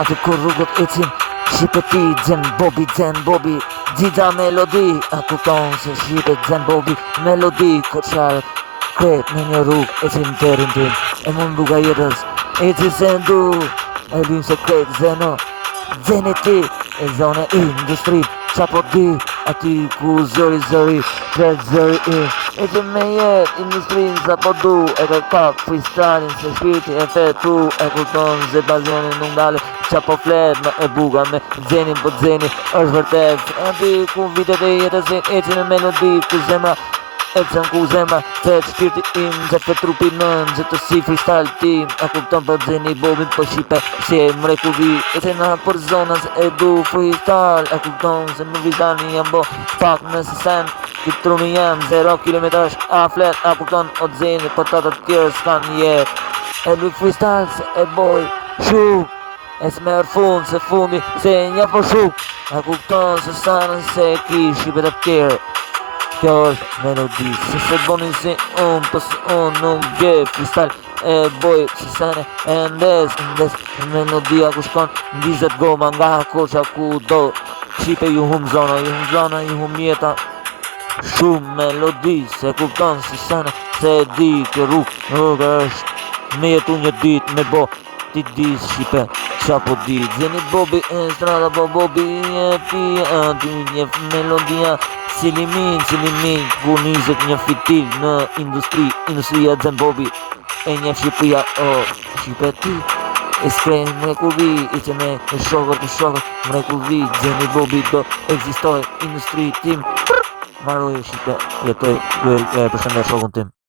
aty kur rrugët ecin, shipe ti Zen Bobi, Gjigja melodi, a kupton se shipe Zen Bobi, melodi kërçarët, kret në një rrugë, ecin të rintin, e mund rruga jetës, eci Zendu, e lym se kret Zeno, Zeni ti, e zone industri, qa po di, aty ku zëri, kret zëri e që me jet, industrin sa po du, e ka kap freestylin, se shpirti e fetu, e kupton se bazionin nuk dale, qa po flet me e buga me Zenin, po Zeni është vërtet, aty ku vitet e jetës e që në melodi, ku zemra, e që ku zemra, se shpirti im, që fe trupi nën, që të si freestyle tim, e kupton po Zeni Bobi, po shipe, si e mrekulli, e që na për zonës e du freestyle, e kupton se në vizani jam bo, pak nëse sen, ki truni jam, 0 kilometrash, a flet, a kupton o Zeni, po të të tjerë s'kan jet, e lu freestyle se e boj, shuk, e s'mer fund, se fundi, se nja po shuk, e kupton se sanën se ki shqipet e tjerë, kjo është melodi, se bonin si unë, pës unë nuk gje freestyle, e boj, se sene, e ndes, melodia ku shkon, ndizet goma nga koqa ku do, shqipe ju hum zona, ju hum jeta, shumë melodi, se kupton se sene, se di kjo rrugë është, me jetu një dit me bo, ti di shqipe, qa po di, Zeni Bobi, e strada po Bobi, e ti, aty një melodia, Cilimin, ku nizet një fitil në industria Zen Bobi, e një Shqipëria, Shqipe ti, e skrej mrekulli, i që me shokër, mrekulli, Zeni Bobi do eksistoj, industri tim, maroj Shqipe, jetoj, përshëndet shokën tim.